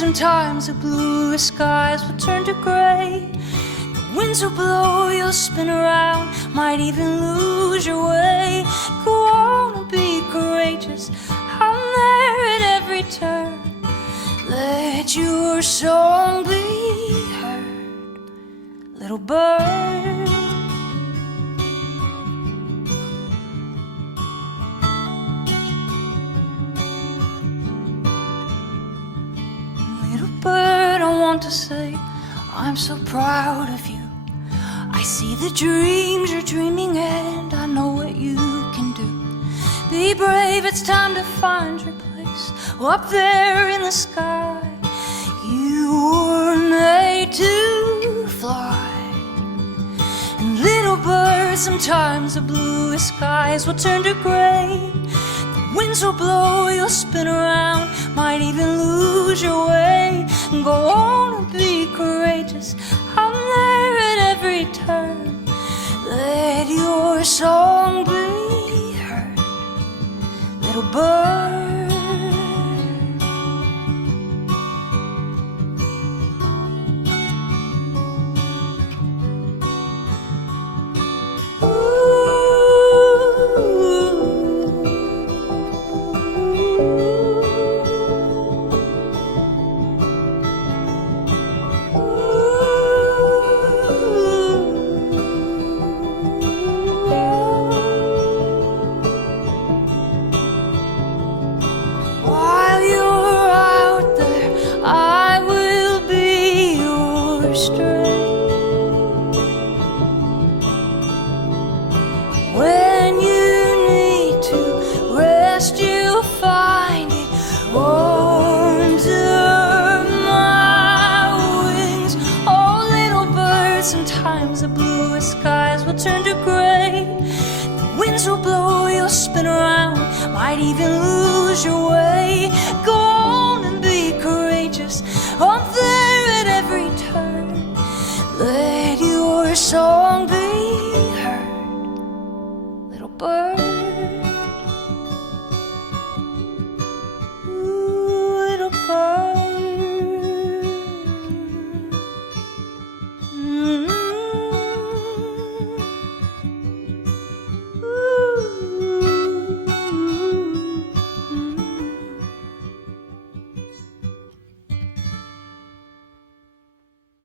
sometimes the bluest skies will turn to gray. The winds will blow, you'll spin around, might even lose your way. Go on and be courageous, I'm there at every turn. Let your song be heard, little bird. Little bird, I want to say I'm so proud of you. I see the dreams you're dreaming and I know what you can do. Be brave, it's time to find your place up there in the sky. You were made to fly. And little bird, sometimes the bluest skies will turn to gray. The winds will blow, you'll spin around, might even lose your way. Go on and be courageous, I'm there at every turn. Let your song be heard, little bird. While you're out there, I will be your strength. When you need to rest, you'll find it under my wings. Oh, little bird, sometimes the bluest skies will turn to gray. The winds will blow, you'll spin around, might even lose your way. Go on and be courageous, I'm there at every turn. Let your song be